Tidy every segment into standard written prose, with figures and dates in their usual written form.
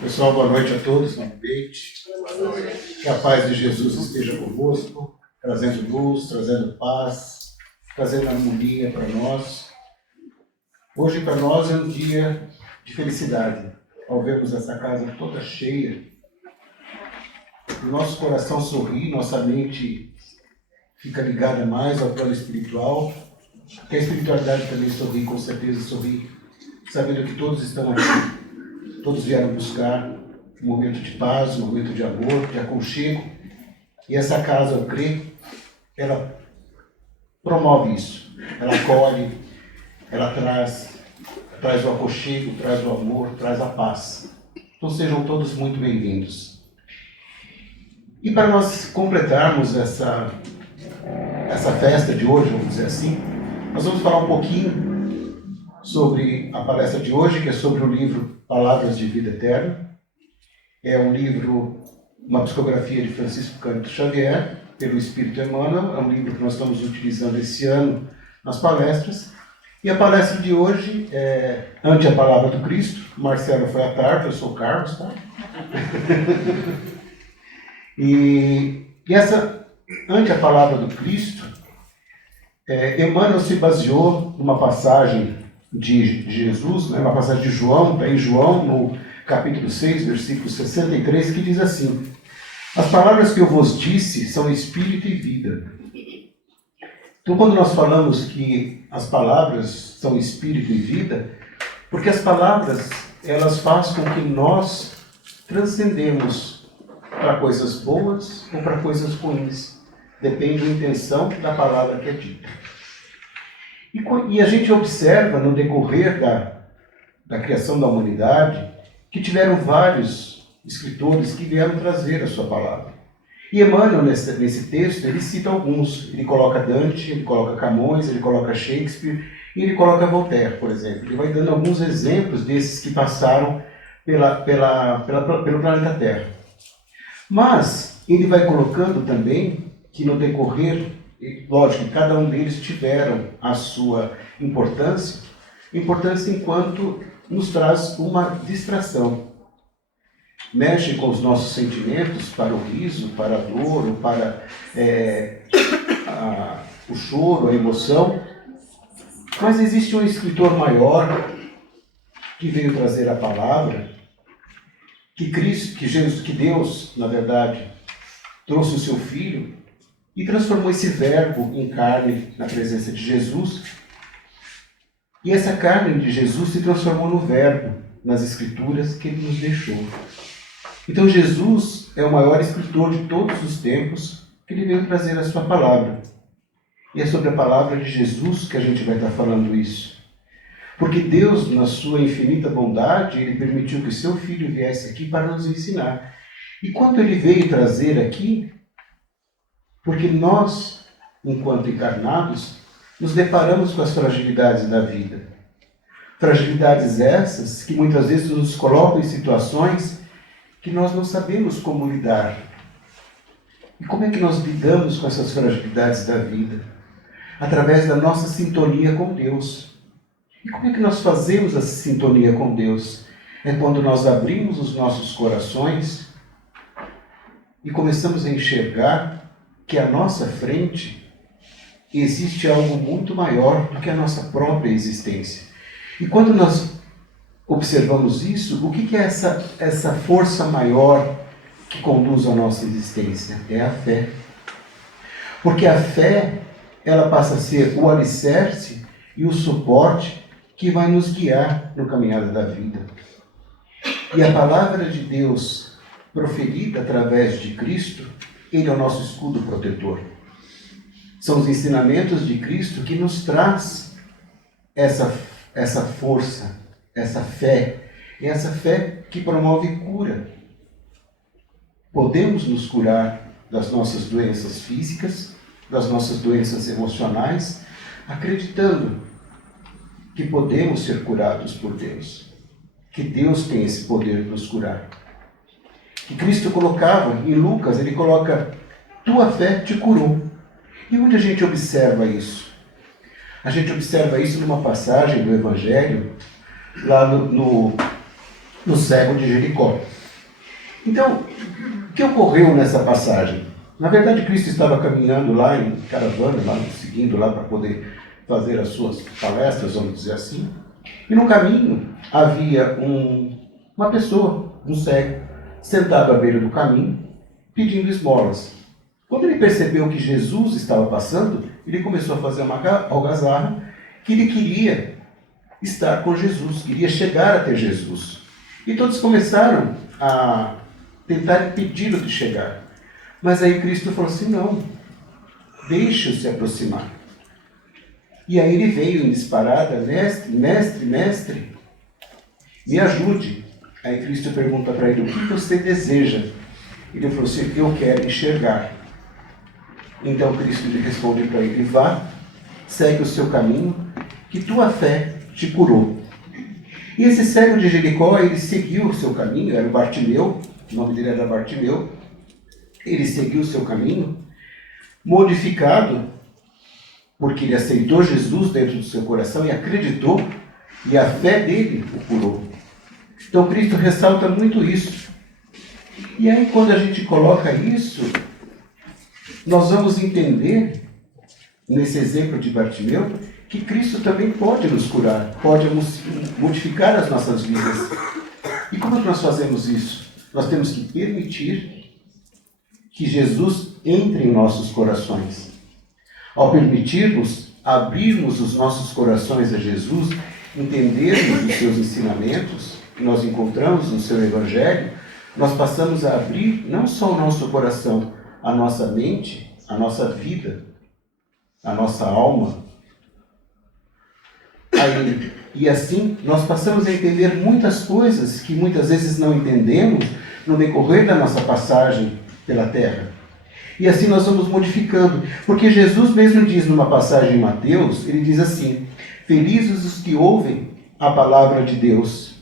Pessoal, boa noite a todos, novamente. Que a paz de Jesus esteja convosco, trazendo luz, trazendo paz, trazendo harmonia para nós. Hoje, para nós, é um dia de felicidade. Ao vermos essa casa toda cheia, o nosso coração sorri, nossa mente fica ligada mais ao plano espiritual, que a espiritualidade também sorri, com certeza sorri, sabendo que todos estão aqui, todos vieram buscar um momento de paz, um momento de amor, de aconchego. E essa casa, eu creio, ela promove isso. Ela acolhe, ela traz o aconchego, traz o amor, traz a paz. Então sejam todos muito bem-vindos. E para nós completarmos essa festa de hoje, vamos dizer assim, nós vamos falar um pouquinho sobre a palestra de hoje, que é sobre o livro Palavras de Vida Eterna. É um livro, uma psicografia de Francisco Cândido Xavier, pelo Espírito Emmanuel. É um livro que nós estamos utilizando esse ano nas palestras. E a palestra de hoje é Ante a Palavra do Cristo. O Marcelo foi à tarde, eu sou o Carlos, tá? E essa Ante a Palavra do Cristo, Emmanuel se baseou numa passagem de Jesus, né, uma passagem de João, está em João, no capítulo 6, versículo 63, que diz assim: as palavras que eu vos disse são espírito e vida. Então, quando nós falamos que as palavras são espírito e vida, porque as palavras, elas fazem com que nós transcendemos para coisas boas ou para coisas ruins. Depende da intenção da palavra que é dita. E a gente observa no decorrer da criação da humanidade que tiveram vários escritores que vieram trazer a sua palavra. E Emmanuel, nesse texto, ele cita alguns. Ele coloca Dante, ele coloca Camões, ele coloca Shakespeare e ele coloca Voltaire, por exemplo. Ele vai dando alguns exemplos desses que passaram pelo planeta Terra. Mas ele vai colocando também que no decorrer, lógico, cada um deles tiveram a sua importância enquanto nos traz uma distração. Mexe com os nossos sentimentos para o riso, para a dor, ou para o choro, a emoção. Mas existe um escritor maior que veio trazer a palavra, que Deus, na verdade, trouxe o seu Filho e transformou esse verbo em carne na presença de Jesus. E essa carne de Jesus se transformou no verbo, nas escrituras que ele nos deixou. Então Jesus é o maior escritor de todos os tempos, que ele veio trazer a sua palavra. E é sobre a palavra de Jesus que a gente vai estar falando isso. Porque Deus, na sua infinita bondade, ele permitiu que seu Filho viesse aqui para nos ensinar. E quando ele veio trazer aqui, porque nós, enquanto encarnados, nos deparamos com as fragilidades da vida. Fragilidades essas que muitas vezes nos colocam em situações que nós não sabemos como lidar. E como é que nós lidamos com essas fragilidades da vida? Através da nossa sintonia com Deus. E como é que nós fazemos essa sintonia com Deus? É quando nós abrimos os nossos corações e começamos a enxergar que à nossa frente existe algo muito maior do que a nossa própria existência. E quando nós observamos isso, o que é essa força maior que conduz a nossa existência? É a fé. Porque a fé, ela passa a ser o alicerce e o suporte que vai nos guiar no caminhada da vida. E a palavra de Deus, proferida através de Cristo, ele é o nosso escudo protetor. São os ensinamentos de Cristo que nos traz essa força, essa fé. E essa fé que promove cura. Podemos nos curar das nossas doenças físicas, das nossas doenças emocionais, acreditando que podemos ser curados por Deus. Que Deus tem esse poder de nos curar. Que Cristo colocava, em Lucas, ele coloca, tua fé te curou. E onde a gente observa isso? A gente observa isso numa passagem do Evangelho, lá no no cego de Jericó. Então, o que ocorreu nessa passagem? Na verdade, Cristo estava caminhando lá em caravana, lá, seguindo lá para poder fazer as suas palestras, vamos dizer assim. E no caminho havia uma pessoa, um cego, sentado à beira do caminho, pedindo esmolas. Quando ele percebeu que Jesus estava passando, ele começou a fazer uma algazarra, que ele queria estar com Jesus, queria chegar até Jesus. E todos começaram a tentar impedi-lo de chegar. Mas aí Cristo falou assim, não, deixe-o se aproximar. E aí ele veio em disparada, mestre, mestre, mestre, me ajude. Aí Cristo pergunta para ele, o que você deseja? Ele falou assim, eu quero enxergar. Então Cristo lhe responde para ele, vá, segue o seu caminho, que tua fé te curou. E esse cego de Jericó, ele seguiu o seu caminho, era o Bartimeu, o nome dele era Bartimeu, ele seguiu o seu caminho, modificado, porque ele aceitou Jesus dentro do seu coração e acreditou, e a fé dele o curou. Então Cristo ressalta muito isso. E aí quando a gente coloca isso, nós vamos entender, nesse exemplo de Bartimeu, que Cristo também pode nos curar, pode modificar as nossas vidas. E como nós fazemos isso? Nós temos que permitir que Jesus entre em nossos corações. Ao permitirmos abrirmos os nossos corações a Jesus, entendermos os seus ensinamentos que nós encontramos no seu Evangelho, nós passamos a abrir não só o nosso coração, a nossa mente, a nossa vida, a nossa alma. E assim nós passamos a entender muitas coisas que muitas vezes não entendemos no decorrer da nossa passagem pela terra. E assim nós vamos modificando. Porque Jesus mesmo diz numa passagem em Mateus, ele diz assim, felizes os que ouvem a palavra de Deus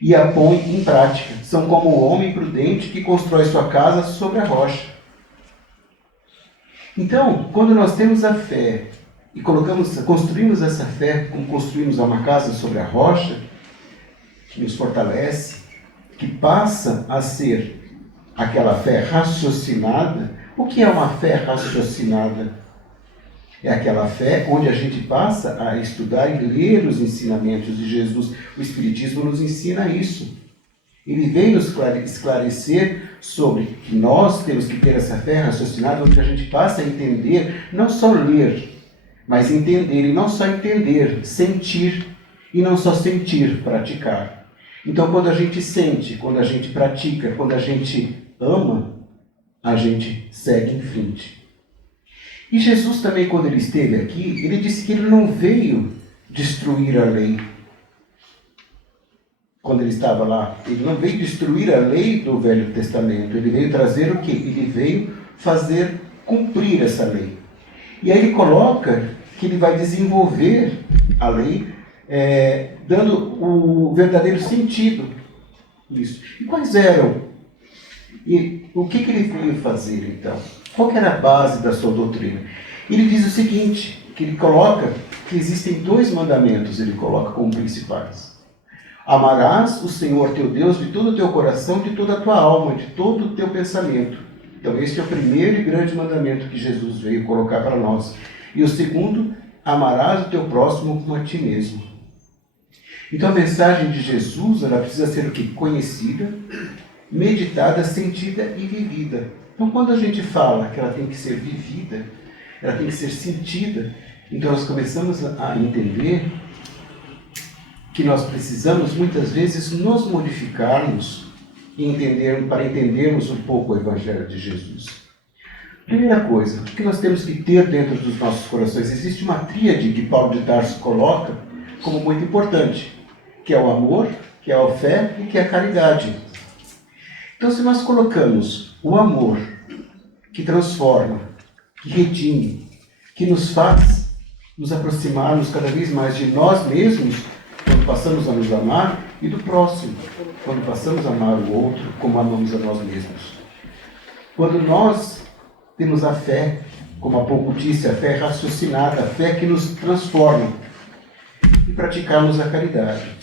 e a põem em prática. São como o homem prudente que constrói sua casa sobre a rocha. Então, quando nós temos a fé e construímos essa fé, como construímos uma casa sobre a rocha, que nos fortalece, que passa a ser aquela fé raciocinada. O que é uma fé raciocinada? É aquela fé onde a gente passa a estudar e ler os ensinamentos de Jesus. O Espiritismo nos ensina isso. Ele vem nos esclarecer sobre que nós temos que ter essa fé raciocinada, onde a gente passa a entender, não só ler, mas entender, e não só entender, sentir, e não só sentir, praticar. Então, quando a gente sente, quando a gente pratica, quando a gente ama, a gente segue em frente. E Jesus também, quando ele esteve aqui, ele disse que ele não veio destruir a lei. Quando ele estava lá, ele não veio destruir a lei do Velho Testamento. Ele veio trazer o quê? Ele veio fazer cumprir essa lei. E aí ele coloca que ele vai desenvolver a lei, dando o verdadeiro sentido nisso. E quais eram? E o que ele veio fazer, então? Qual que era a base da sua doutrina? Ele diz o seguinte, que ele coloca que existem 2 mandamentos, ele coloca como principais. Amarás o Senhor teu Deus de todo o teu coração, de toda a tua alma, de todo o teu pensamento. Então, este é o primeiro e grande mandamento que Jesus veio colocar para nós. E o segundo, amarás o teu próximo como a ti mesmo. Então, a mensagem de Jesus, ela precisa ser o quê? Conhecida, meditada, sentida e vivida. Então, quando a gente fala que ela tem que ser vivida, ela tem que ser sentida, então nós começamos a entender que nós precisamos, muitas vezes, nos modificarmos para entendermos um pouco o Evangelho de Jesus. Primeira coisa, o que nós temos que ter dentro dos nossos corações? Existe uma tríade que Paulo de Tarso coloca como muito importante, que é o amor, que é a fé e que é a caridade. Então, se nós colocamos o amor, que transforma, que redime, que nos faz nos aproximarmos cada vez mais de nós mesmos, quando passamos a nos amar, e do próximo, quando passamos a amar o outro como amamos a nós mesmos. Quando nós temos a fé, como há pouco disse, a fé raciocinada, a fé que nos transforma, e praticarmos a caridade.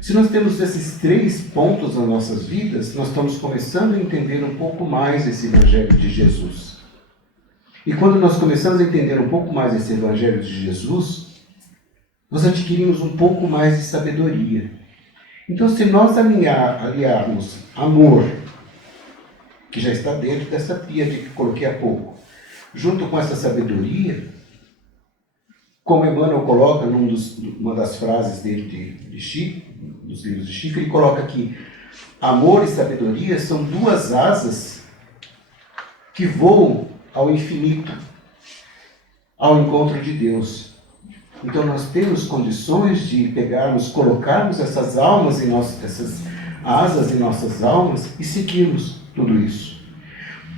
Se nós temos esses 3 pontos nas nossas vidas, nós estamos começando a entender um pouco mais esse Evangelho de Jesus. E quando nós começamos a entender um pouco mais esse Evangelho de Jesus, nós adquirimos um pouco mais de sabedoria. Então, se nós aliarmos amor, que já está dentro dessa tríade que coloquei há pouco, junto com essa sabedoria, como Emmanuel coloca numa das frases dele de Chico, dos livros de Chico, ele coloca que amor e sabedoria são 2 asas que voam ao infinito, ao encontro de Deus. Então nós temos condições de colocarmos essas asas em nossas almas e seguirmos tudo isso.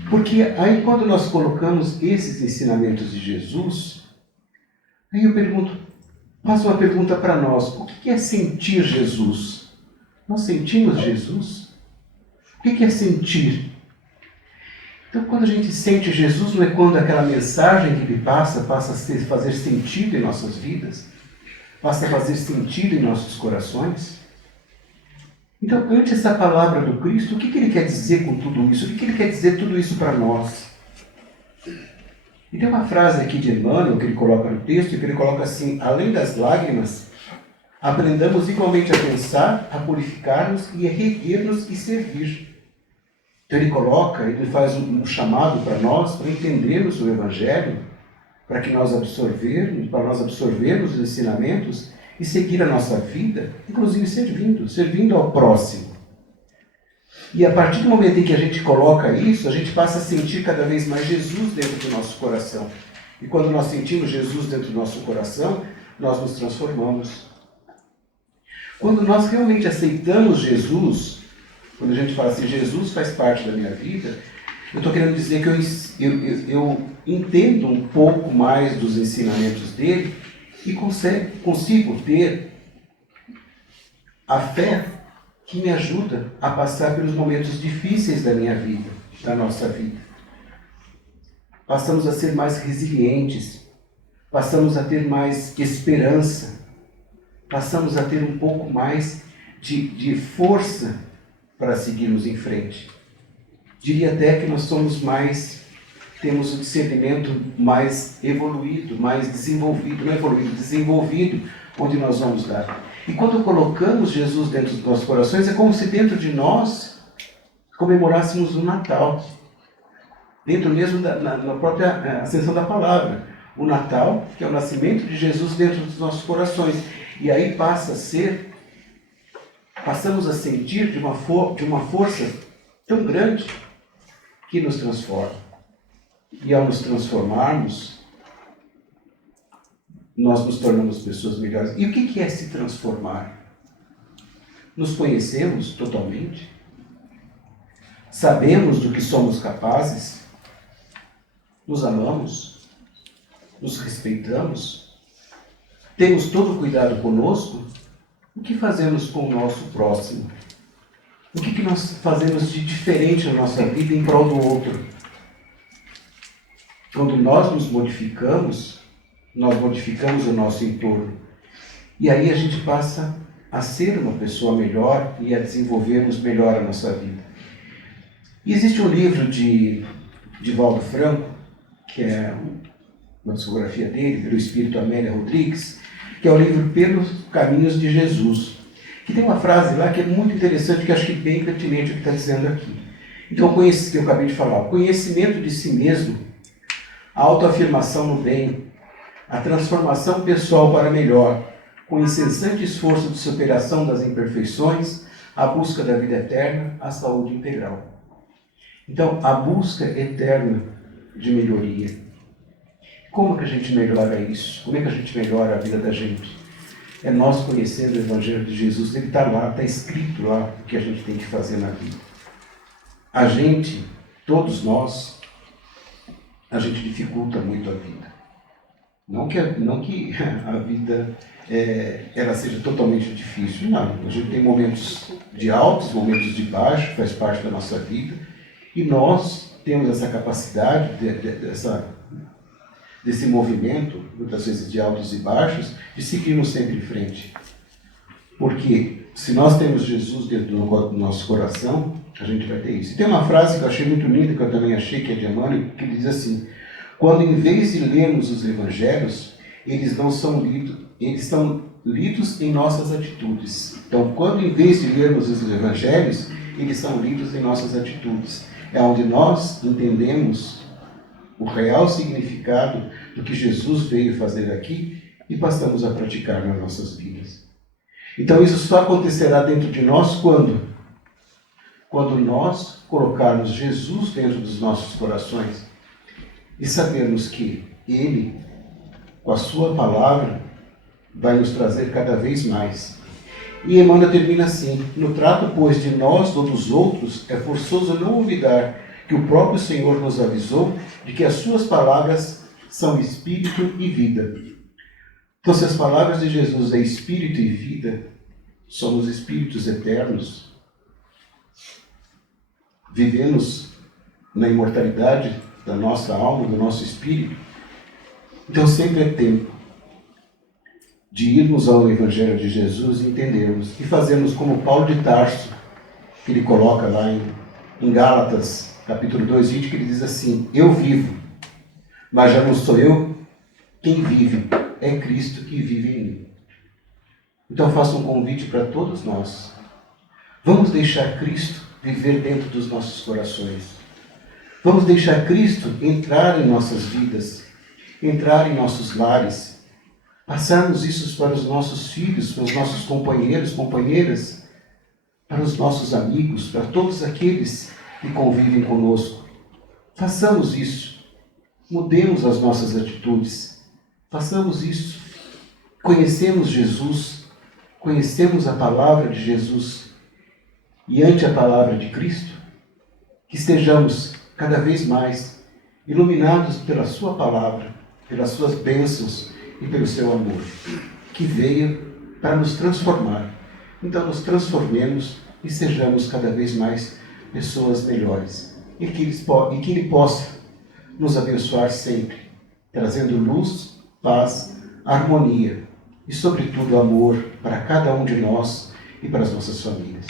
Porque aí quando nós colocamos esses ensinamentos de Jesus, aí eu faço uma pergunta para nós: o que é sentir Jesus? Nós sentimos Jesus? O que é sentir? Então, quando a gente sente Jesus, não é quando aquela mensagem que ele passa a fazer sentido em nossas vidas, passa a fazer sentido em nossos corações? Então, ante essa palavra do Cristo, o que ele quer dizer com tudo isso? O que ele quer dizer tudo isso para nós? E tem uma frase aqui de Emmanuel que ele coloca no texto, que ele coloca assim: além das lágrimas, aprendamos igualmente a pensar, a purificar-nos e a reerguer-nos e servir. Então ele faz um chamado para nós, para entendermos o Evangelho, para nós absorvermos os ensinamentos e seguir a nossa vida, inclusive servindo ao próximo. E a partir do momento em que a gente coloca isso, a gente passa a sentir cada vez mais Jesus dentro do nosso coração. E quando nós sentimos Jesus dentro do nosso coração, nós nos transformamos. Quando nós realmente aceitamos Jesus, quando a gente fala assim, Jesus faz parte da minha vida, eu estou querendo dizer que eu entendo um pouco mais dos ensinamentos dele e consigo ter a fé que me ajuda a passar pelos momentos difíceis da minha vida, da nossa vida. Passamos a ser mais resilientes, passamos a ter mais esperança, passamos a ter um pouco mais de força para seguirmos em frente. Diria até que nós temos um discernimento mais evoluído, mais desenvolvido, não evoluído, desenvolvido, onde nós vamos dar. E quando colocamos Jesus dentro dos nossos corações, é como se dentro de nós comemorássemos o Natal. Dentro mesmo na própria ascensão da palavra. O Natal, que é o nascimento de Jesus dentro dos nossos corações. E aí passamos a sentir de uma força tão grande que nos transforma. E ao nos transformarmos, nós nos tornamos pessoas melhores. E o que é se transformar? Nos conhecemos totalmente? Sabemos do que somos capazes? Nos amamos? Nos respeitamos? Temos todo o cuidado conosco? O que fazemos com o nosso próximo? O que nós fazemos de diferente na nossa vida em prol do outro? Quando nós nos modificamos, nós modificamos o nosso entorno. E aí a gente passa a ser uma pessoa melhor e a desenvolvermos melhor a nossa vida. E existe um livro de Divaldo Franco, que é uma discografia dele, pelo Espírito Amélia Rodrigues, que é o livro Pelos Caminhos de Jesus, que tem uma frase lá que é muito interessante, que acho que é bem pertinente o que está dizendo aqui. Então, que eu acabei de falar, o conhecimento de si mesmo, a autoafirmação no bem, a transformação pessoal para melhor, com incessante esforço de superação das imperfeições, a busca da vida eterna, a saúde integral. Então, a busca eterna de melhoria. Como que a gente melhora isso? Como é que a gente melhora a vida da gente? É nós conhecendo o Evangelho de Jesus. Ele está lá, está escrito lá o que a gente tem que fazer na vida. A gente, todos nós, a gente dificulta muito a vida. Não que a vida ela seja totalmente difícil, não. A gente tem momentos de altos, momentos de baixos, faz parte da nossa vida. E nós temos essa capacidade desse movimento, muitas vezes de altos e baixos, de seguirmos sempre em frente. Por quê? se nós temos Jesus dentro do nosso coração, a gente vai ter isso. E tem uma frase que eu achei muito linda, que eu também achei que é de Emmanuel, que diz assim: quando em vez de lermos os evangelhos, eles não são lidos, eles são lidos em nossas atitudes. Então, quando em vez de lermos os evangelhos, eles são lidos em nossas atitudes. É onde nós entendemos o real significado do que Jesus veio fazer aqui e passamos a praticar nas nossas vidas. Então, isso só acontecerá dentro de nós quando? Quando nós colocarmos Jesus dentro dos nossos corações e sabermos que Ele, com a sua palavra, vai nos trazer cada vez mais. E Emmanuel termina assim: no trato, pois, de nós ou dos outros, é forçoso não olvidar que o próprio Senhor nos avisou de que as suas palavras são espírito e vida. Então, se as palavras de Jesus é espírito e vida, somos espíritos eternos, vivemos na imortalidade da nossa alma, do nosso espírito. Então, sempre é tempo de irmos ao Evangelho de Jesus e entendermos, e fazermos como Paulo de Tarso, que ele coloca lá em Gálatas, capítulo 2, 20, que ele diz assim: eu vivo, mas já não sou eu quem vive, é Cristo que vive em mim. Então faço um convite para todos nós. Vamos deixar Cristo viver dentro dos nossos corações. Vamos deixar Cristo entrar em nossas vidas, entrar em nossos lares, passarmos isso para os nossos filhos, para os nossos companheiros, companheiras, para os nossos amigos, para todos aqueles que convivem conosco. Façamos isso. Mudemos as nossas atitudes. Façamos isso. Conhecemos Jesus, conhecemos a palavra de Jesus, e ante a palavra de Cristo, que estejamos cada vez mais iluminados pela sua palavra, pelas suas bênçãos e pelo seu amor, que veio para nos transformar. Então nos transformemos e sejamos cada vez mais pessoas melhores, e que Ele possa nos abençoar sempre, trazendo luz, paz, harmonia e, sobretudo, amor para cada um de nós e para as nossas famílias.